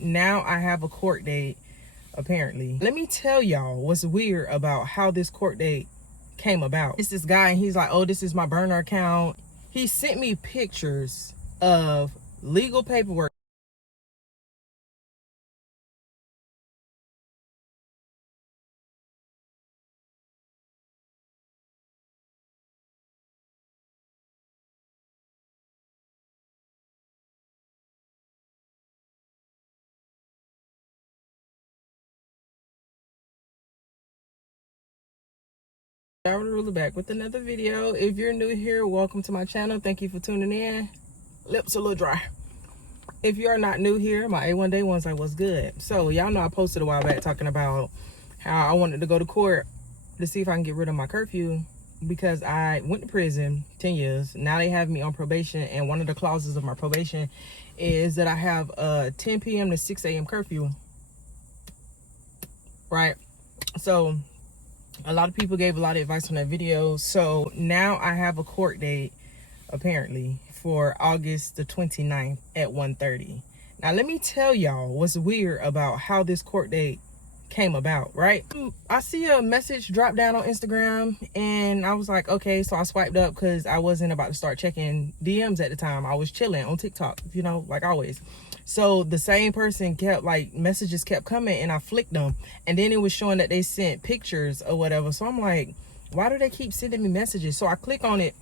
now I have a court date, apparently. Let me tell y'all what's weird about how this court date came about. It's this guy and he's like, oh, this is my burner account. He sent me pictures of legal paperwork. Ruler back with another video. If you're new here, welcome to my channel. Thank you for tuning in. Lips a little dry. If you are not new here, my A1 Day one's like, what's good? So y'all know I posted a while back talking about how I wanted to go to court to see if I can get rid of my curfew because I went to prison 10 years. Now they have me on probation, and one of the clauses of my probation is that I have a 10 p.m. to 6 a.m. curfew, right? So a lot of people gave a lot of advice on that video. So now I have a court date, apparently, for August the 29th at 1:30. Now, let me tell y'all what's weird about how this court date came about, right? I see a message drop down on Instagram, and I was like, okay, so I swiped up because I wasn't about to start checking DMs at the time. I was chilling on TikTok, you know, like always. So the same person kept, like, messages kept coming, and I flicked them, and then it was showing that they sent pictures or whatever. So I'm like, why do they keep sending me messages? So I click on it,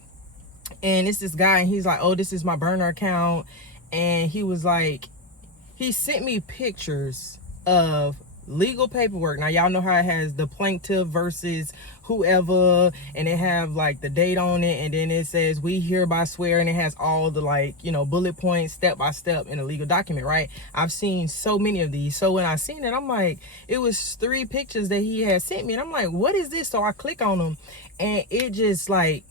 and it's this guy, and he's like, oh, this is my burner account. And he was like, he sent me pictures of legal paperwork. Now y'all know how it has the plaintiff versus whoever, and it have like the date on it, and then it says we hereby swear, and it has all the, like, you know, bullet points step by step in a legal document, right? I've seen so many of these. So when I seen it, I'm like, it was 3 pictures that he had sent me, and I'm like, what is this? So I click on them, and it just, like,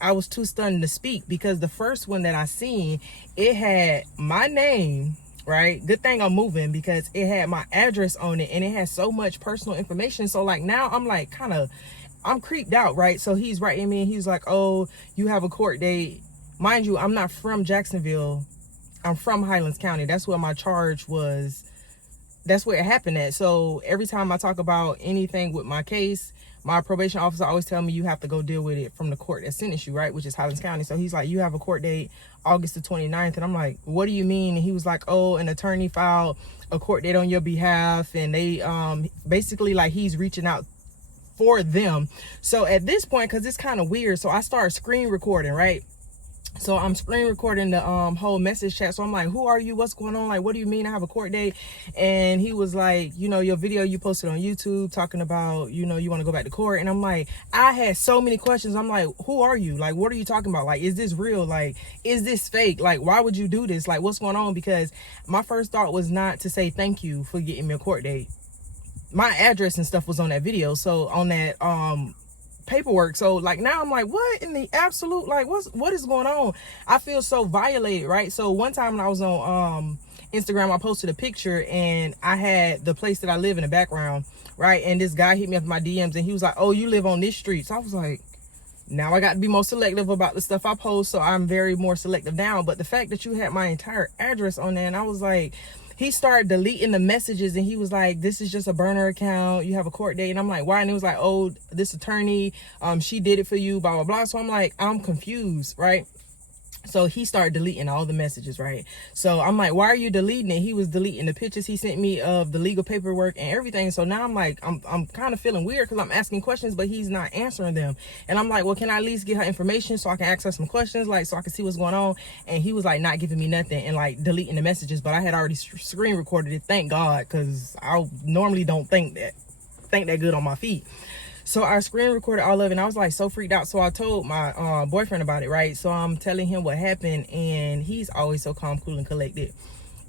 I was too stunned to speak, because the first one that I seen, it had my name, right? Good thing I'm moving, because it had my address on it, and it has so much personal information. So like now I'm like I'm creeped out, right? So he's writing me, and he's like, oh, you have a court date. Mind you, I'm not from Jacksonville. I'm from Highlands County. That's where my charge was. That's where it happened at. So every time I talk about anything with my case, my probation officer always tell me you have to go deal with it from the court that sentenced you, right? Which is Highlands County. So he's like, you have a court date August the 29th. And I'm like, what do you mean? And he was like, oh, an attorney filed a court date on your behalf. And they basically, like, he's reaching out for them. So at this point, because it's kind of weird, so I started screen recording, right? So I'm screen recording the whole message chat. So I'm like, who are you? What's going on? Like, what do you mean I have a court date? And he was like, you know, your video you posted on YouTube talking about, you know, you want to go back to court. And I'm like, I had so many questions. I'm like, who are you? Like, what are you talking about? Like, is this real? Like, is this fake? Like, why would you do this? Like, what's going on? Because my first thought was not to say thank you for getting me a court date. My address and stuff was on that video. So on that paperwork. So like now I'm like, what in the absolute, like, what is going on? I feel so violated, right? So one time when I was on Instagram, I posted a picture, and I had the place that I live in the background, right? And this guy hit me up in my DMs, and he was like, oh, you live on this street. So I was like, now I got to be more selective about the stuff I post. So I'm very more selective now. But the fact that you had my entire address on there, and I was like, he started deleting the messages, and he was like, this is just a burner account. You have a court date. And I'm like, why? And he was like, oh, this attorney, she did it for you, blah, blah, blah. So I'm like, I'm confused, right? So he started deleting all the messages, right? So I'm like, why are you deleting it? He was deleting the pictures he sent me of the legal paperwork and everything. So now I'm like, I'm kind of feeling weird, because I'm asking questions, but he's not answering them. And I'm like, well, can I at least get her information so I can ask her some questions, like, so I can see what's going on? And he was like, not giving me nothing, and like deleting the messages. But I had already screen recorded it, thank God, because I normally don't think that good on my feet. So I screen recorded all of it, and I was like so freaked out. So I told my boyfriend about it, right? So I'm telling him what happened, and he's always so calm, cool, and collected.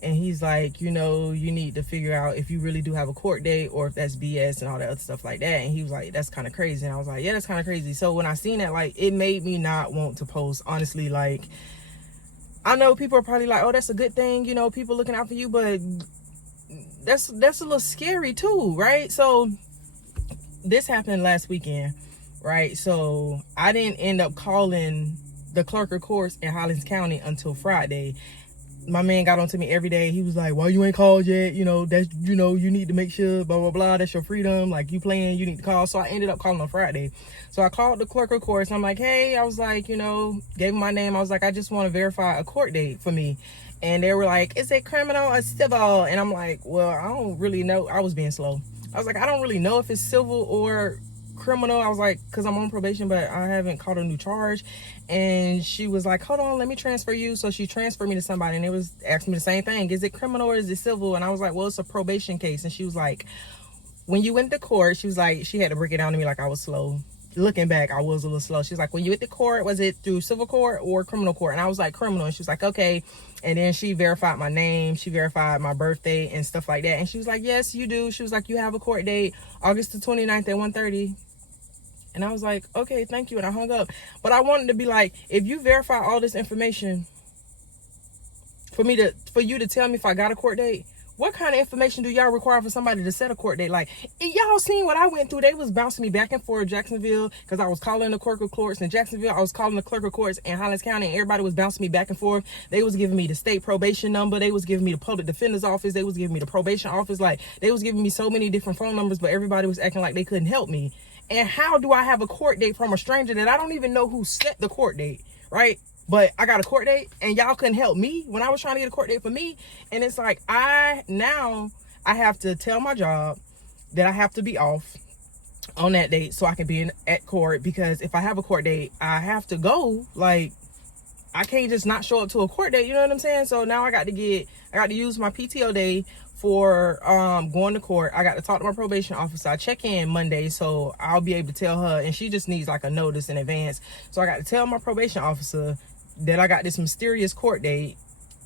And he's like, you know, you need to figure out if you really do have a court date, or if that's BS and all that other stuff like that. And he was like, that's kind of crazy. And I was like, yeah, that's kind of crazy. So when I seen that, like, it made me not want to post, honestly. Like, I know people are probably like, oh, that's a good thing, you know, people looking out for you, but that's a little scary too, right? So this happened last weekend, right? So I didn't end up calling the clerk of courts in Highlands County until Friday. my man got on to me every day. He was like, why you ain't called yet? You know, that's, you know, you need to make sure, blah, blah, blah. That's your freedom. Like, you playing, you need to call. So I ended up calling on Friday. So I called the clerk of courts. I'm like, hey, I was like, you know, gave him my name. I was like, I just want to verify a court date for me. And they were like, is it criminal or civil? And I'm like, well, I don't really know. I was being slow. I was like, I don't really know if it's civil or criminal. I was like, because I'm on probation, but I haven't caught a new charge. And she was like, hold on, let me transfer you. So she transferred me to somebody, and it was asking me the same thing. Is it criminal or is it civil? And I was like, well, it's a probation case. And she was like, when you went to court, she was like, she had to break it down to me like I was slow. Looking back, I was a little slow. She was like, when you went to court, was it through civil court or criminal court? And I was like, criminal. And she was like, okay. And then she verified my name. She verified my birthday and stuff like that. And she was like, yes, you do. She was like, you have a court date August the 29th at 1:30. And I was like, okay, thank you. And I hung up. But I wanted to be like, if you verify all this information for you to tell me if I got a court date, what kind of information do y'all require for somebody to set a court date? Like, y'all seen what I went through. They was bouncing me back and forth Jacksonville, because I was calling the clerk of courts in Jacksonville. I was calling the clerk of courts in Highlands County, and everybody was bouncing me back and forth. They was giving me the state probation number. They was giving me the public defender's office. They was giving me the probation office. Like, they was giving me so many different phone numbers, but everybody was acting like they couldn't help me. And how do I have a court date from a stranger that I don't even know who set the court date, right? But I got a court date, and y'all couldn't help me when I was trying to get a court date for me. And it's like, I have to tell my job that I have to be off on that date so I can be at court, because if I have a court date, I have to go. Like, I can't just not show up to a court date, you know what I'm saying? So now I got to use my PTO day for going to court. I got to talk to my probation officer. I check in Monday, so I'll be able to tell her, and she just needs like a notice in advance. So I got to tell my probation officer that I got this mysterious court date.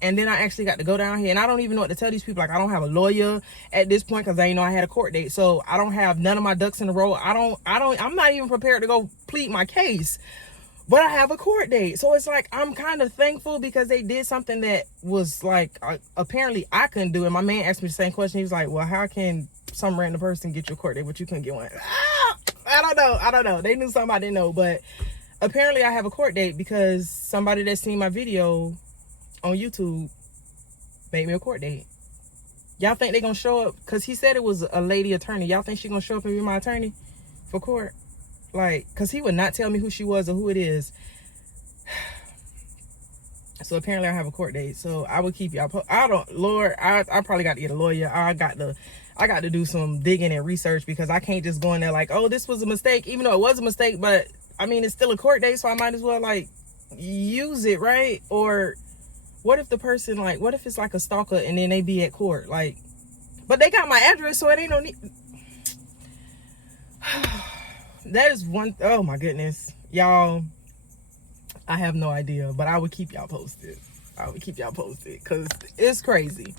And then I actually got to go down here, and I don't even know what to tell these people. Like, I don't have a lawyer at this point because I didn't know I had a court date. So I don't have none of my ducks in a row. I'm not even prepared to go plead my case, but I have a court date. So it's like, I'm kind of thankful because they did something that was like, apparently I couldn't do it. My man asked me the same question. He was like, well, how can some random person get your court date, but you couldn't get one? I don't know. They knew something I didn't know, but apparently I have a court date because somebody that seen my video on YouTube made me a court date. Y'all think they gonna show up? Because he said it was a lady attorney. Y'all think she gonna show up and be my attorney for court? Like, because he would not tell me who she was or who it is. So apparently I have a court date. So I will keep y'all I probably got to get a lawyer. I got to do some digging and research, because I can't just go in there like, oh, this was a mistake, even though it was a mistake. But I mean, it's still a court date, so I might as well like use it, right? Or what if the person, like, what if it's like a stalker and then they be at court, like, but they got my address, so it ain't no need. That is one, oh my goodness, y'all, I have no idea, but I would keep y'all posted. Because it's crazy.